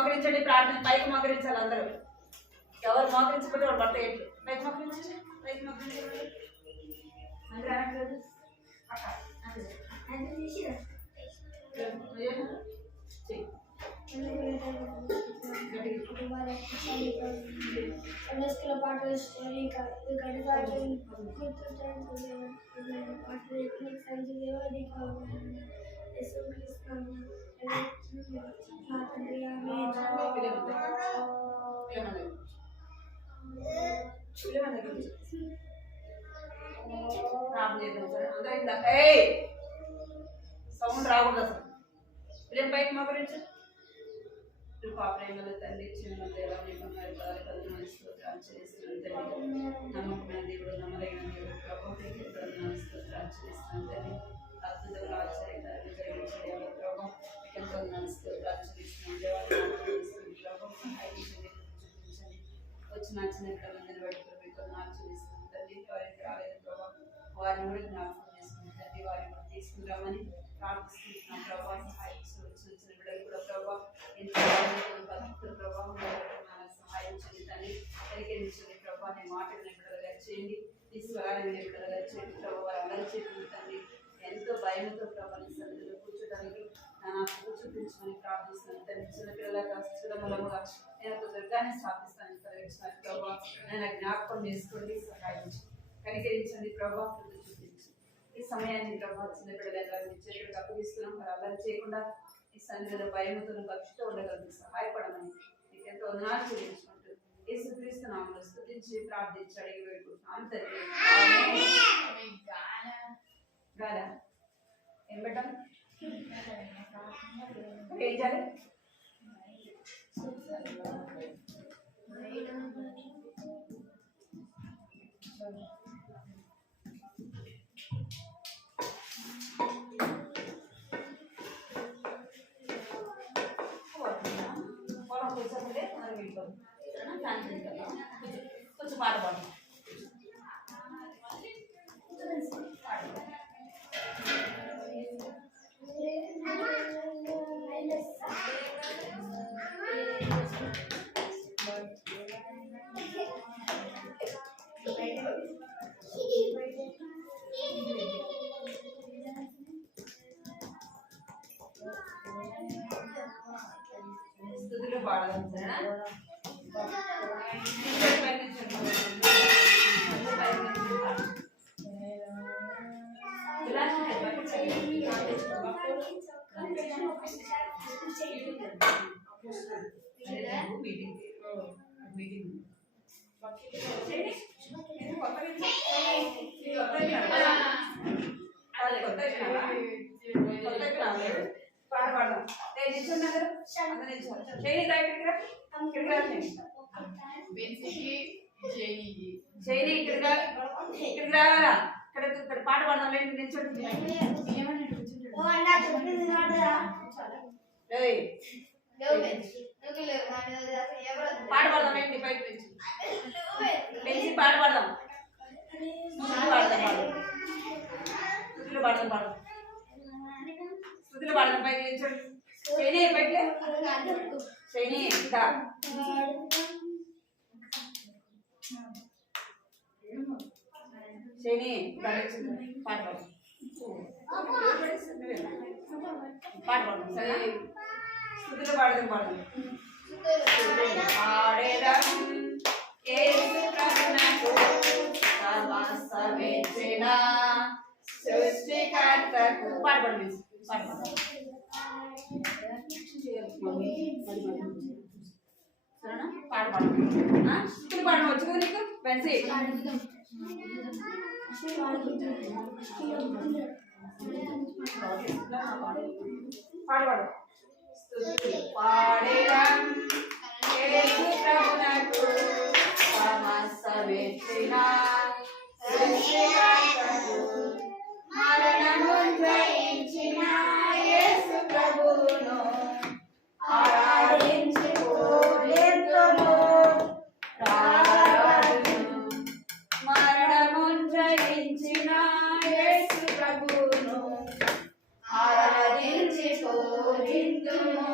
మోకరించండి, ప్రార్థన పైకి మోకరించాలి అందరూ. ఎవరు మోకరించకపోతే వాళ్ళు పడతాయి. ఎట్లు పైకి మోకరించండి, పైకి మోకరించండి. అందరూ అనట్లేదు పాటలు స్టోరీ సౌండ్ రాకూడదు అసలు. ప్రేమ పైకి మోకరించు. ప్రేమల తండ్రి చిన్న దేవ స్తోత్రాలు చేస్తున్నాను తండ్రి. నమ్మకమైన దేవుడు, నమ్మదగిన దేవుడు ప్రభావం స్తోత్రాలు చేస్తున్నాను తండ్రి. అద్భుతములు ఆశ్చర్యకరంగా జరిగించడం ప్రభావం ఎంతో స్తోత్రాలు చేస్తున్నాను ప్రభావం సహాయించండి, చూపించండి. వచ్చిన మందిని బట్టి మీకు చూపిస్తున్నాను తండ్రి. ఎవరైతే రాలేదు ప్రభావం వారిని కూడా జ్ఞాపకం చేసుకుని తండ్రి, వారిని కూడా తీసుకురామని ప్రార్థిస్తున్నాం ప్రభావ. సహాయించు వచ్చిన బిడ్డలు కూడా ప్రభావ ఎంతో భక్తుల ప్రభావం సహాయించండి తండ్రి. పరిగణించండి ప్రభావ. నేను మాట వినే బిడ్డలుగా చేయండి, ఈ స్వరాన్ని వినే బిడ్డలుగా చేయండి ప్రభావ. వారు అమలు చేయండి తండ్రి. ఎంతో భయంతో ప్రభావ సన్నిధిలో కూర్చోడానికి చూపించమని ప్రార్థిస్తున్నాను తండ్రి. చిన్న పిల్లల మూలముగా నేను ఒక దుర్గాన్ని స్థాపిస్తాను కలిగించిన ప్రభావ. నేను జ్ఞాపకం చేసుకోండి, సహాయించండి, కనికరించండి ప్రభావ. చూపించండి ఈ సమయాన్ని ప్రభావ. చిన్న పిల్లలు చేతులకు అప్పగిస్తున్నాం. మరి అల్లరి చేయకుండా ఈ సన్నిధిలో భయముతో భక్తితో ఉండగలిగి సహాయపడమని మీకు ఎంతో వందనాలు చెల్లించుకుంటూ యేసుక్రీస్తు నామములో స్తుతించి ప్రార్థించి అడిగి వేడుకుంటున్నాం తండ్రి. గాలా ఏం పెట్టాలి, ఏం చేయాలి? కొంచెం పాట పాడు. స్థుతులు పాడదాం సరేనా? ఇక్కడికి రావాలా? ఇక్కడ పాట పాడదాం. నిల్చోండి. పాట పాడదాం. ఏంటి బయట పెంచి పాట పాడదాం. స్థుతులు పాడదాం. స్థుతులు పాడదాం. పైకి నిల్చోండి. శైని బయట శైని శని పాట పాడు. పాట పాడు సరే. స్థుతులు పాడదాం. పాడేదాం యేసు ప్రభువునకు సమస్తమిచ్చిన సృష్టికర్తకు. పాట పాడు. పాట పాడు సరేనా? పాట పాడు. స్థుతులు పాడడం వచ్చు కదా నీకు? వెన్సీ పాడవాడు. పాడేదాం యేసు ప్రభువునకు సమస్తమిచ్చిన సృష్టికర్తకు. మరణము జయించిన యేసు ప్రభువును ఆరాధించి పూజింతుము. మరణము జయించిన యేసు ప్రభువును ఆరాధించి పూజింతుము.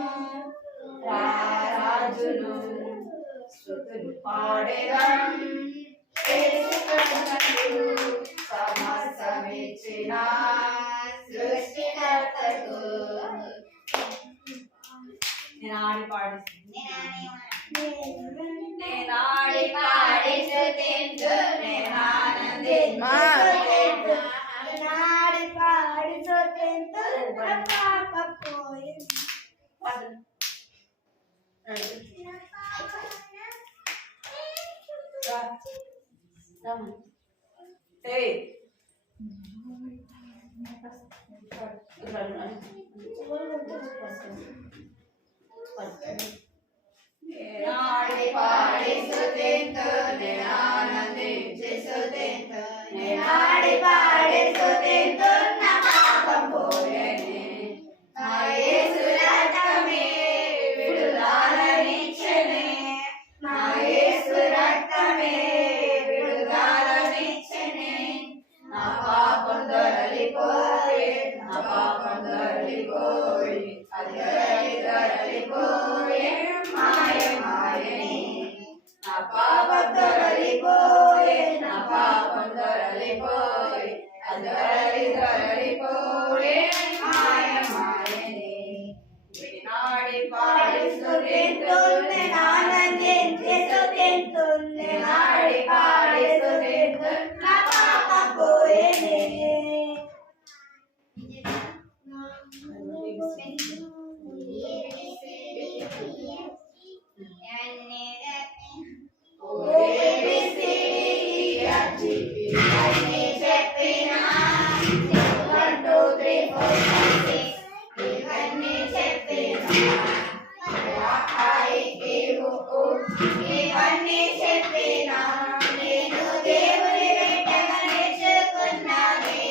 స్తుతులు స్తుతులు పాడేదం యేసుక్రీస్తునకు సమస్తమిచ్చిన సృష్టికర్తకు. నేను ఆడి పాడిస్తాను. నేను ఆడి పాడి స్తుతింతు, నేను ఆనందించు స్తుతింతు, నాడి పాడి స్తుతింతు, నా పాప పోయింది. నేనాడి పాడి స్తుతింతు, నేను ఆనందించి స్తుతింతు, నేనాడి పాడి స్తుతింతు, నా పాపం పోయెనే. నా యేసు రక్తమే విడుదలనిచ్చెనే, నా యేసు రక్తమే విడుదలనిచ్చెనే. నా పాపం దొరలిపోయే, నా పాపం దొరలిపోయే, అది దొరలిపోయే మాయ మాయనే. నా పాపం దొరలిపోయే, నా పాపం దొరలిపోయే, అది దొరలిపోయే మాయ మాయనే. వినాడి పాడి స్తుతింతు, నేను ఆనందించి స్తుతింతు, నేనాడి పాడి స్తుతింతు, నా పాపం పోయెనే. ఇవన్నీ చెప్పినా నేను దేవుని బిడ్డగా నేర్చుకున్నానే.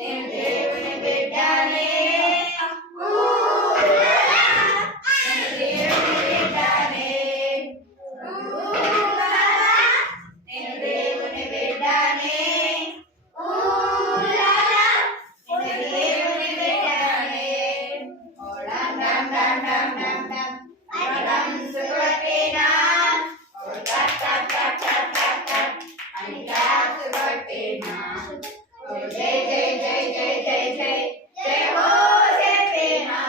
నేను దేవుని బిడ్డనే, నేను దేవుని బిడ్డనే, నేను దేవుని బిడ్డనే, నేను దేవుని బిడ్డనే. ఓడం డం డం డం డం డం డంస్ కొట్టినా, ఓ టక్ టక్ టక్ టక్ టక్ టక్ అని క్లాప్స్ కొట్టినా, ఓ జై జై జై జై జై జై జై హో చెప్పినా.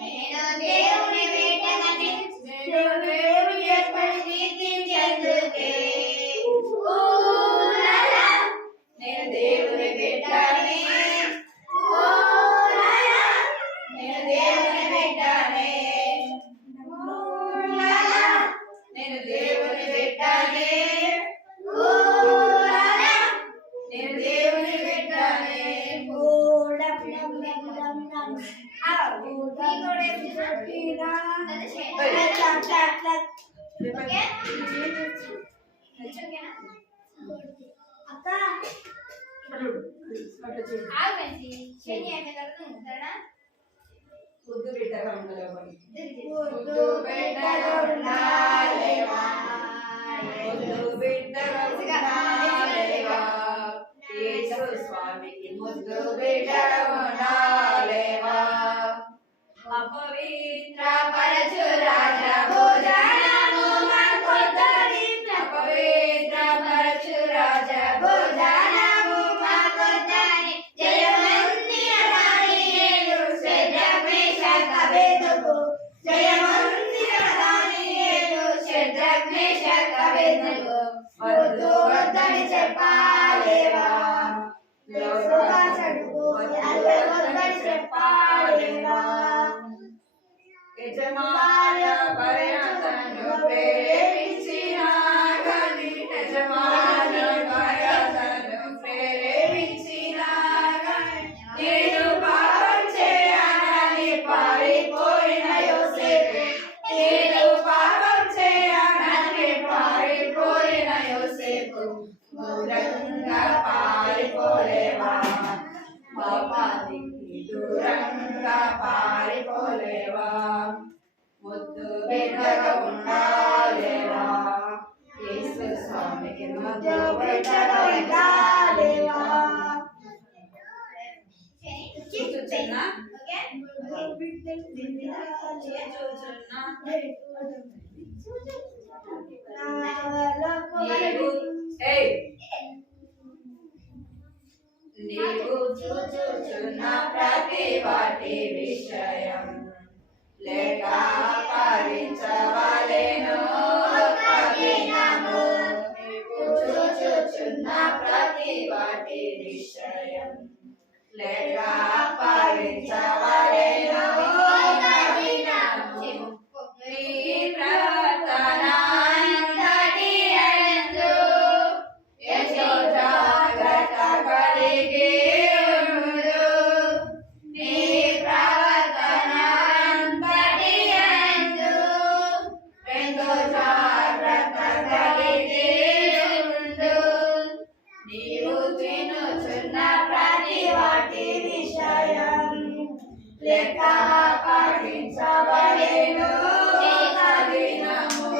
నేను దేవుని బిడ్డగా దేవుని ఎప్పటి కీర్తించేందుకే. ఊరలా నేను దేవుని బిడ్డనే, ఊరలా నేను దేవుని బిడ్డనే, ఊరలా నేను దేవుని బిడ్డనే, ఊరలా నేను దేవుని బిడ్డనే. ముద్దు బిడ్డగా ఉండాలి. ముద్దు బిడ్డగా ఉండాలేవా, ముద్దు బిడ్డగా ఉండాలేవా, యేసు స్వామికి ముద్దు బిడ్డగా ఉండాలేవా. అపవిత్ర పరచు రాజ భోజనము మాకొద్దరి, అపవిత్ర పరచు రాజ భోజనము మాకొద్దరి. జయమందిర దానియేలు శద్రక్ మేషక్ అబేద్నెగో, జయమందిర దానియేలు శద్రక్ మేషక్ అబేద్నెగో. వద్దు వద్దని చెప్పాలేవా, వద్దని చెప్పాలేవా. యజమాని నీవు చూచుచున్న ప్రతి వాటి విషయం లేక పాలించవలెను ఒక దినము. నీవు చూచుచున్న ప్రతి వాటి విషయం లేక పాలించవలెను ఒక దినము. నీ ప్రవర్తన అంతటి యందు ఎంతో జాగ్రత్త కలిగి ఉండు. నీ ప్రవర్తన అంతటి యందు ఎంతో జాగ్రత్త కలిగి ఉండు. నీవు తినుచున్న ప్రతి వాటి విషయం లెక్క పాటించవలెను ఒక దినము.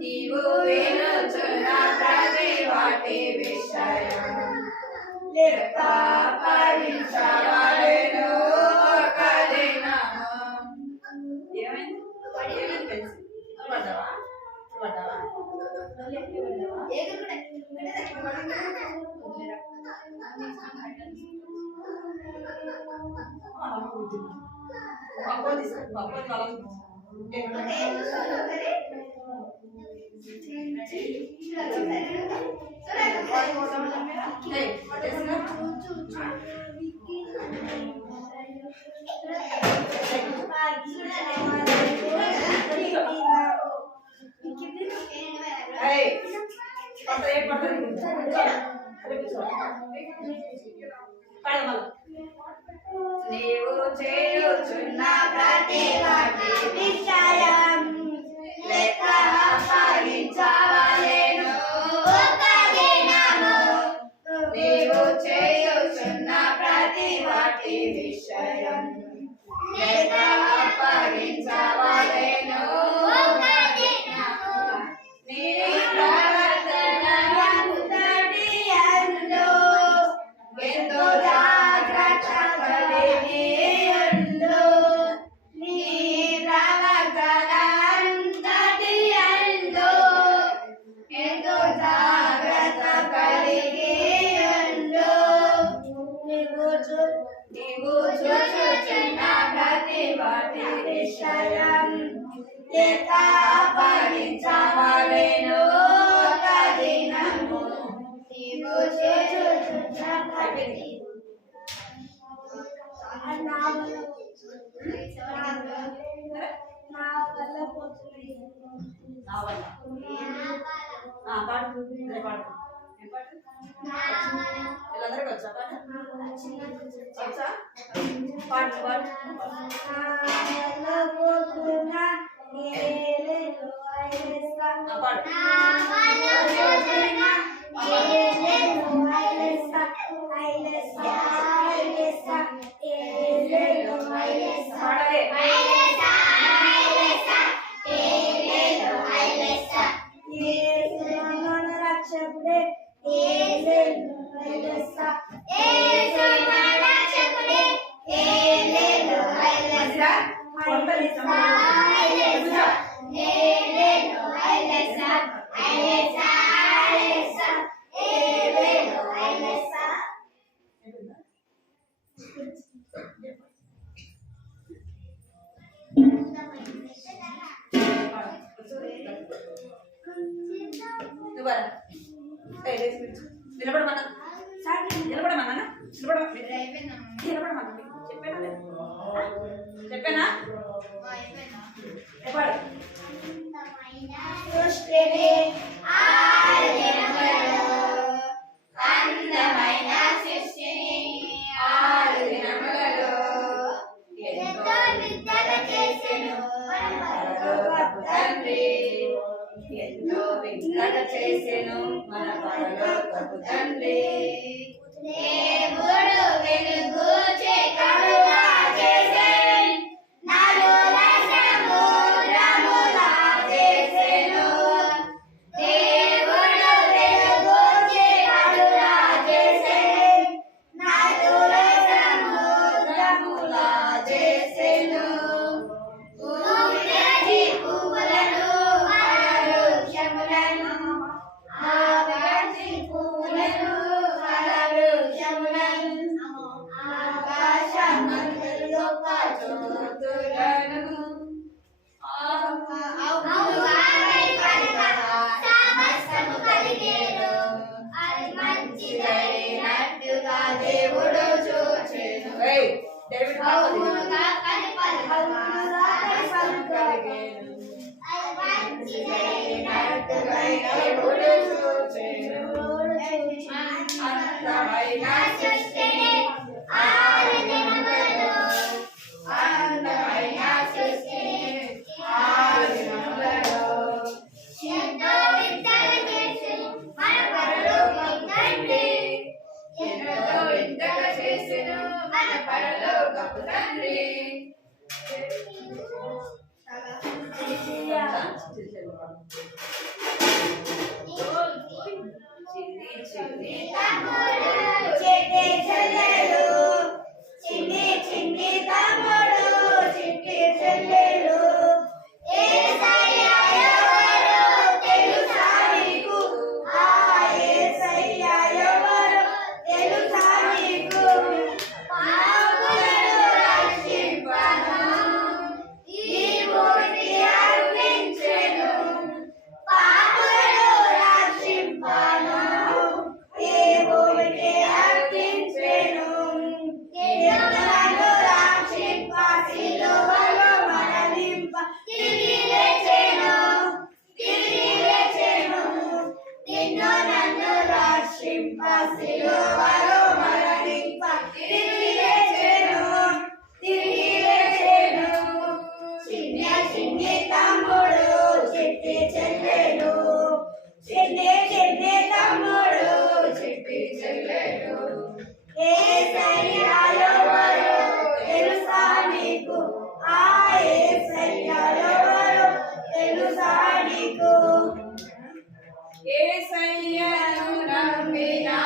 నీవు వినుచున్న ప్రతి వాటి విషయం లెక్క పాటించవలెను ఒక దినము. ఏమైంది? పడ్డావా? పడ్డావా? నీవు చేయుచున్న ప్రతి వాటి విషయం లెక్క పాలించవలెను ఒక దినము. నీవు చేయుచున్న ప్రతి వాటి విషయం లెక్క పాలించవలెను ఒక దినము. నీ ప్రవర్తన అంతటి యందు ఎంతో జాగ్రత్త కలిగి ఉండు. నీ ప్రవర్తన అంతటి యందు ఎంతో జాగ్రత్త కలిగి ఉండు. నీవు చూచుచున్న ప్రతి వాటి విషయం లెక్క పాలించవలెను ఒక దినము. నీవు చూచుచున్న ప్రతి వీళ్ళందరికీ వచ్చా పాట? వచ్చా? పాడు పాడు. నిలబడమన్నా నిలబడమన్నా నిలబడమన్నా చెప్పానా చెప్పాడు. సృష్టిని అందమైన సృష్టిని 6 దినములలో ఎంతో విద్యల చేసెను పరలోకపు తండ్రి. ఎంతో విద్యల చేసెను మన పరలోకపు తండ్రి. దేవుడు వెలుగు చీకటిగా చేసెను, నలుల సముద్రములా చేసెను. దేవుడు వెలుగు చీకటిగా చేసెను, నలుల సముద్రములా చేసెను. స్తుతులను సమస్తము కలిగేను అది మంచిదైనట్టుగా దేవుడు చూచెను అవునుగా కలిగేను అది మంచిదైనట్టుగా దేవుడు చూచెను అందమైన సృష్టిని ఆరు దినములలో అందమైన సృష్టిని ఆరు దినములలో ఎంతో వింతలు చేసి మన పరలోకపు తండ్రి ఎంతో వింతలు చేసెను మన పరలోకపు తండ్రి చిన్ని చెల్లెలు చిన్ని చిన్ని తమ్ముడు చిట్టి చెల్లెలు యేసయ్య ఎవరో తెలుసా నీకు ఆ యేసయ్య ఎవరో తెలుసా నీకు పాపులను రక్షింపను ఈ భూమికి అర్పించెను పాపులను రక్షింపను ఈ భూమికి అర్పించెను దేవులను రక్షింప సిలువలో మరణింప తిరిగి లేచెను నిన్ను నన్ను రక్షింప సిలువలో మరణింప తిరిగి లేచెను చిన్న చిన్ని తమ్ముడు చిట్టి చెల్లెలు చిన్ని తమ్ముడు చిట్టి చెల్లెలు యేసయ్య ఎవరో తెలుసా నీకు ఆ యేసయ్య ఎవరో తెలుసా నీకు యేసయ్యను నమ్మినా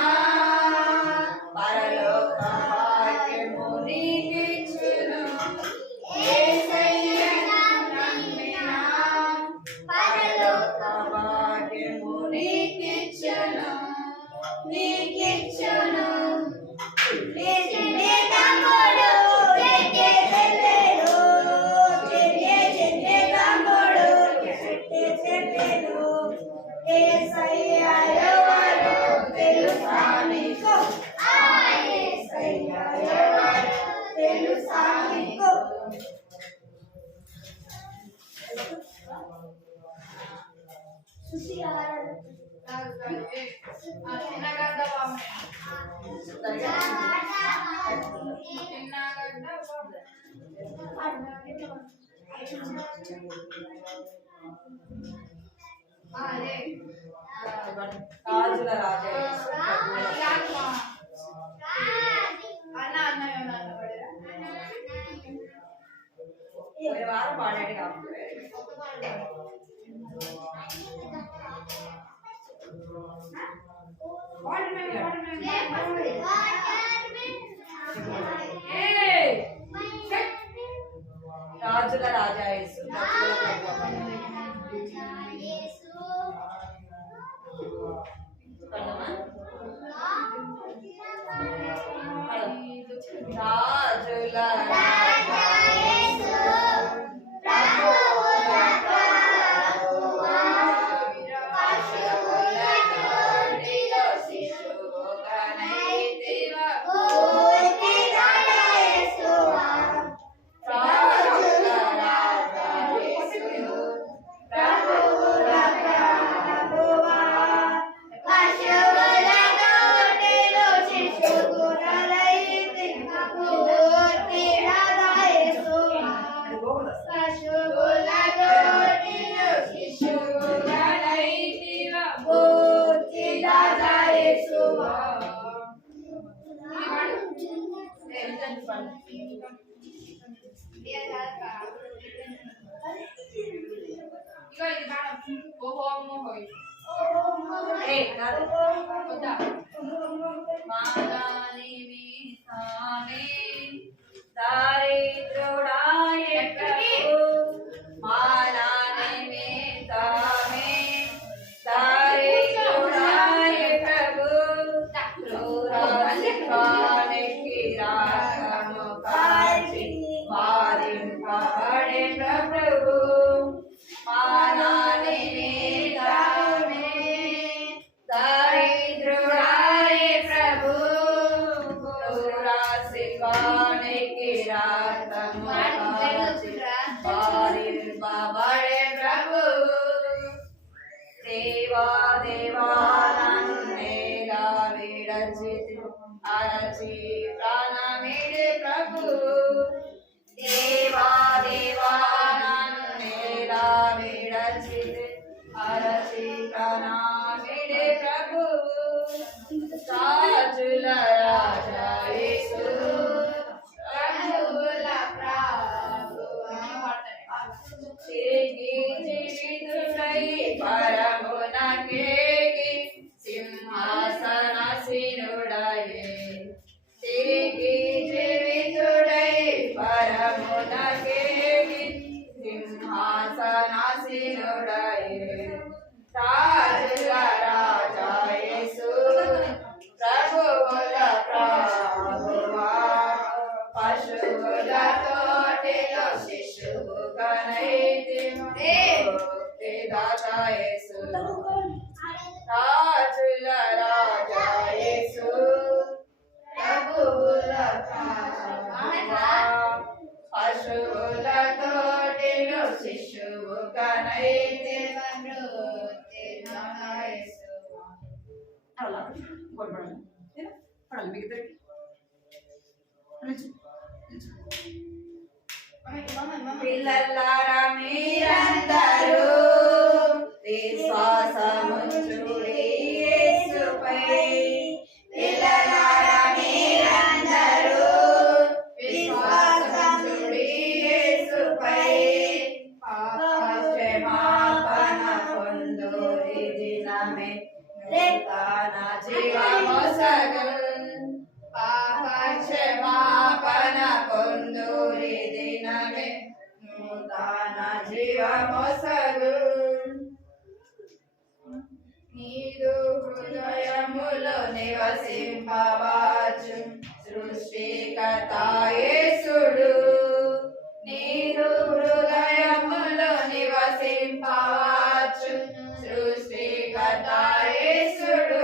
పరలోక భాగ్యము నీకిచ్చును యేసయ్యను నమ్మినా పరలోక భాగ్యము నీకిచ్చును చిన్ని తమ్ముడు చిట్టి చెల్లెలు చిన్ని తమ్ముడు చిట్టి చెల్లెలు యేసయ్య ఎవరో తెలుసా నీకు ఆ యేసయ్య ఎవరో తెలుసా నీకు రాజుల రాజా వారం పాడాడు కాబట్టి రాజుల రాజా యేసు రాజుల రాజా యేసు ప్రభువుల ప్రభువా పశువుల తోటిలో శిశువుగా నైతివా పూర్తిగా యేసువా రాజుల రాజా యేసు ప్రభువుల ప్రభువా పశువుల తోటిలో శిశువుగా నైతివా పూర్తిగా యేసువా పశువుల తోటిలో శిశువుగా నైతివా పూర్తిగా యేసువా దారిద్రుడాయ ప్రభు మానాని తామే దారిద్రుడాయ ప్రభు క్రూరానికి రాగము కాచి పలకేటి సింహాసనాసీనుడయే రాజుల రాజా యేసు ప్రభువుల ప్రభువా పశువుల తోటిలో శిశువుగా దాత యేసు రాజుల రాజా యేసు ప్రభువుల ప్రభువా పశువుల తోటిలో శిశువుగా అలా కొడబడండి పడాలి మీకు ఇద్దరికి పిల్లలారా మీరందరూ విశ్వాసముంచుడి యేసుపై పిల్లలారా మీరందరూ విశ్వాసముంచుడి యేసుపై పాపక్షమాపణ పొందుడి దినమే నూతన జీవమొసగు పాపక్షమాపణ పొందుడి దినమే నూతన జీవమొసగు నీదు హృదయములో నివసింపవచ్చు సృష్టికర్త యేసుడు నీదు హృదయములో నివసింపవచ్చు సృష్టికర్త యేసుడు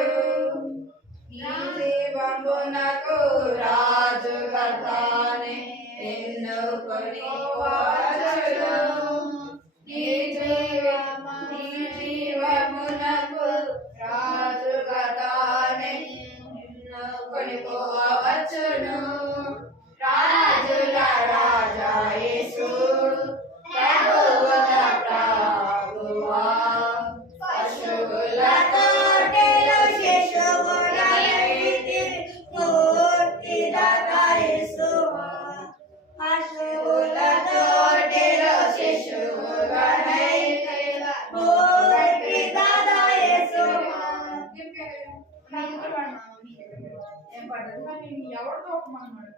నీ జీవమునకు రాజు కర్తానే ఎన్నుకొని వచ్చును నీ జీవమునకు రాజు కర్తానే ఎన్నుకొని పోవచ్చును రాజుల రాజా యేసు ప్రభువుల ప్రభువా పశువుల తోటిలో శిశువుగా మూర్తిదాత యేసువా పశువుల తోటిలో శిశువుగా మూర్తిదాత యేసువా ఏం పాడదు ఎవరితో ఒప్పమన్నాడు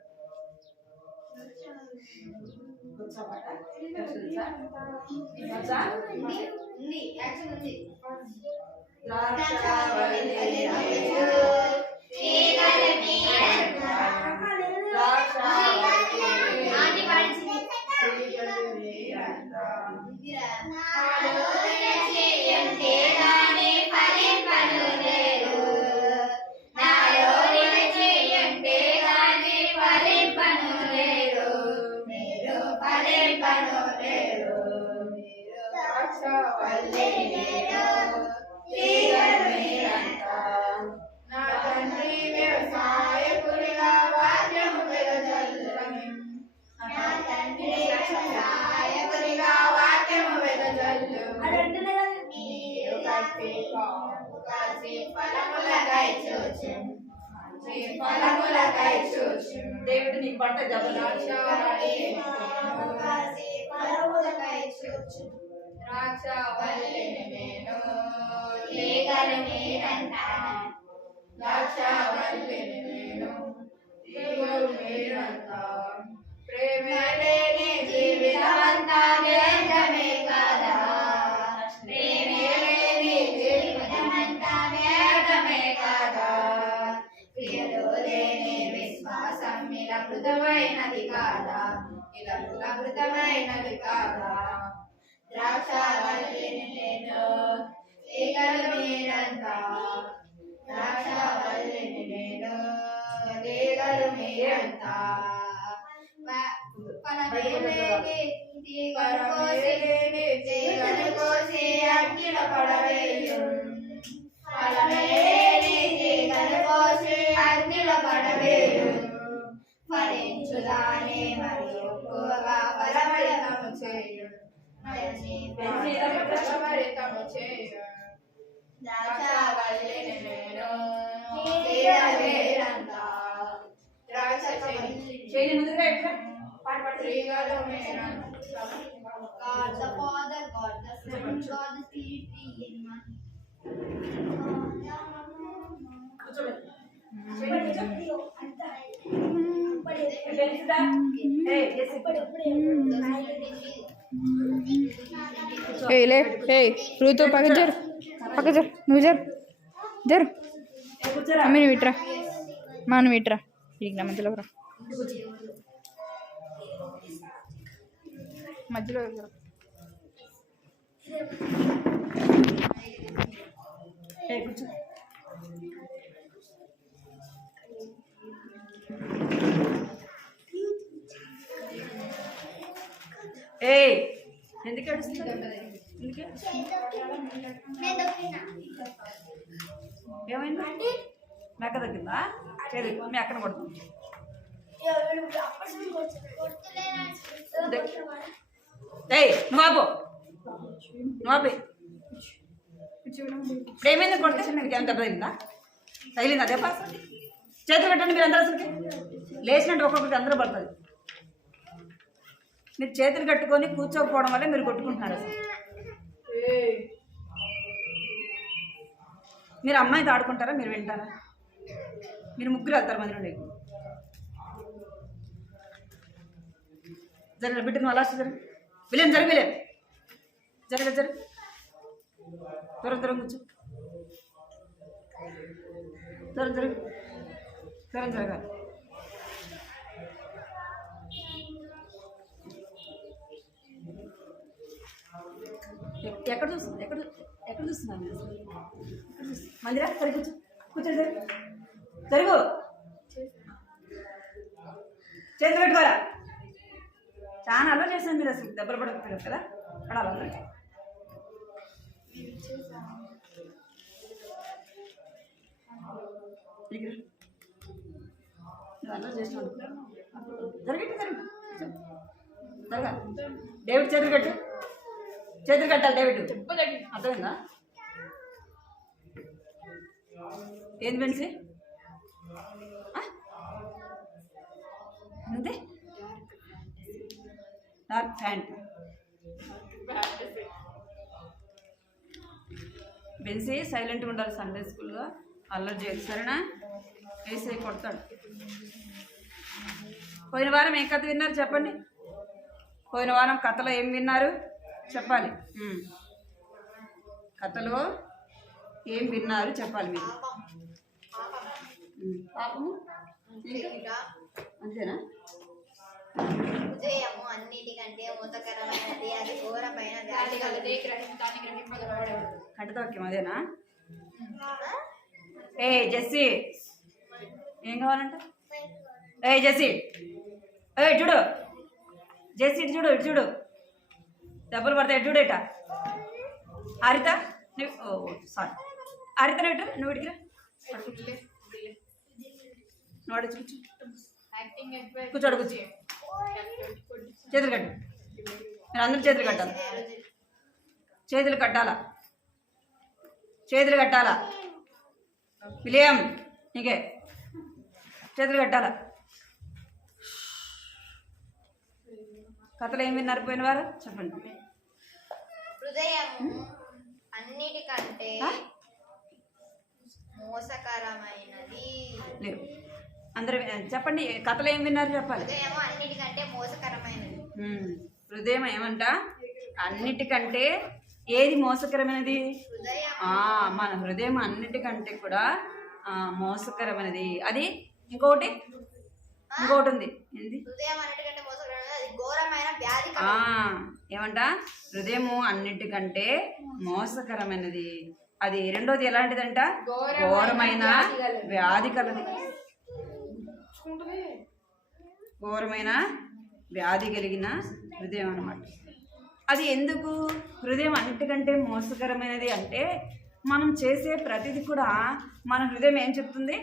దేవుడు నీకు పడత ప్రేమ లేని జీవితమంతా వ్యర్థమే కదా ప్రేమే లేని జీవితమంతా వ్యర్థమే కదా ప్రియలో లేని విశ్వాసం ఇలా మృతమైనది కాదా ఇలా మృతమైనది కాదా ద్రాక్షావల్లిని నేను తీగలు మీరంతా ద్రాక్షావల్లిని నేను తీగలు మీరంతా తీగలు కోసి అగ్నిలో పడవేయు ఫలమేని తీగలు కోసి అగ్నిలో పడవేయు ఫలించుదానే మరి ఎక్కువగా ఫలఫలితము చేయు ఫలఫలితము చేయు ద్రాక్షావల్లిని నేను తీగలేరంతా ద్రాక్ష చేయి ముందుగా ఎట్లా పాట తీగలు మీరంతా God the Father, God the Son, God the Spirit, three in one. కూర్చోబెట్టు బెన్సిదా ఏయ్ జెస్సీ లే రూతో పక్క జరు నువ్వు జరు కూర్చోరా అమ్మ నువ్వు ఇట్రా మా నువ్వు ఇట్రా ఇక మధ్యలో రా మధ్యలో రా. కూర్చో ఏయ్ ఎందుకు ఏడుస్తున్నావు? ఎందుకు ఏమైంది మెక్క తగ్గిందా చేదు మీ అక్కడ కొడుతుంది ఏయ్ నువ్వు ఆపు ఇప్పుడు ఏమైంది కొడితే మీకు ఏమైనా దెబ్బ తగిలిందా తగిలిందా దెబ్బ చేతులు పెట్టండి మీరు అందరూ అసలుకి లేచినట్టు ఒక్కొక్కటి అందరూ పడుతుంది మీరు చేతులు కట్టుకొని కూర్చోకపోవడం వల్ల మీరు కొట్టుకుంటున్నారు అసలు మీరు అమ్మాయితో ఆడుకుంటారా మీరు వింటారా మీరు ముగ్గురు వెళ్తారు మంది నుండి జరగ బిడ్డ నువ్వు అలా జరగ విలేం జరగ విలేం జరగ జరగ త్వర త్వర కూర్చో త్వర జరగ త్వర జరగాలి ఎక్కడ చూస్తుంది ఎక్కడ చూస్తున్నారు మీరు మందిరా సరి కూర్చో కూర్చో జరుగు చేతులు పెట్టుకోరా చాలా అలా చేశాను మీరు అసలు దెబ్బలు పడకపోయారు కదా పడాలి అలా చేసినాడు జరగట్టు జరగా డేవిడ్ చేతులు కట్టు చేతులు కట్టాలి డేవిడ్ అర్థమైందా ఏంది బెన్సీ అంతే డార్క్ ప్యాంట్ బెన్సీ సైలెంట్గా ఉండాలి సండే స్కూల్లో అల్లరి చేయదు సరేనా వేసే కొడతాడు పోయిన వారం ఏం కథ విన్నారు చెప్పండి పోయిన వారం కథలో ఏం విన్నారు చెప్పాలి కథలో ఏం విన్నారు చెప్పాలి మీరు పాపము అంతేనా హృదయము అన్నిటికంటే మోసకరమైనది అది ఘోరమైన వ్యాధి కలది కట్టతోక్యం అదేనా ఏ జెస్సీ ఏం కావాలంట ఏ జెస్సీ ఏ చూడు జెస్సీ ఇటు చూడు ఇటు చూడు డబ్బులు పడతాయి ఇటు చూడేట హరిత నువ్వు సారీ హరిత ఇటు నువ్వు ఇటుకిరా నువ్వు అడిచి కూర్చోడు కూర్చో చేతులు కట్టు మీరు అందరూ చేతులు కట్టాలి చేతులు కట్టాలా చేతులు కట్టాలా విలియం నీకే చేతులు కట్టాలా కథలు ఏం విన్నారు పోయిన వారు చెప్పండి హృదయము అన్నిటికంటే మోసకరమైనది లేవు అందరూ చెప్పండి కథలు ఏం విన్నారు చెప్పాలి హృదయము అన్నిటికంటే మోసకరమైనది హృదయం ఏమంట అన్నిటికంటే ఏది మోసకరమైనది మన హృదయం అన్నిటికంటే కూడా మోసకరమైనది అది ఇంకొకటి ఉంది ఏంది హృదయం అన్నిటికంటే మోసకరమైనది అది ఘోరమైన వ్యాధి ఏమంట హృదయము అన్నిటికంటే మోసకరమైనది అది రెండోది ఎలాంటిదంట ఘోరమైన వ్యాధి కలది ఘోరమైన వ్యాధి కలిగిన హృదయం అన్నమాట అది ఎందుకు హృదయం అన్నిటికంటే మోసకరమైనది అంటే మనం చేసే ప్రతిదీ కూడా మన హృదయం ఏం చెప్తుంది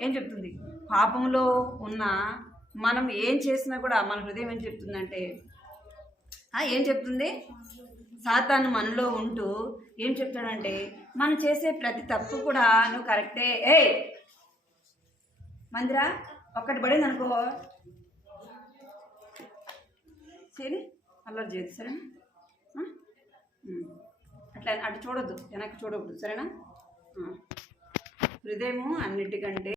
ఏం చెప్తుంది పాపంలో ఉన్న మనం ఏం చేసినా కూడా మన హృదయం ఏం చెప్తుందంటే ఏం చెప్తుంది సాతాను మనలో ఉంటూ ఏం చెప్తాడంటే మనం చేసే ప్రతి తప్పు కూడా నువ్వు కరెక్టే మందిరా ఒక్కటి పడింది అనుకో సరే అల్లరి చేయదు సరేనా అట్లా అటు చూడొద్దు వెనక్కి చూడవద్దు సరేనా హృదయము అన్నిటికంటే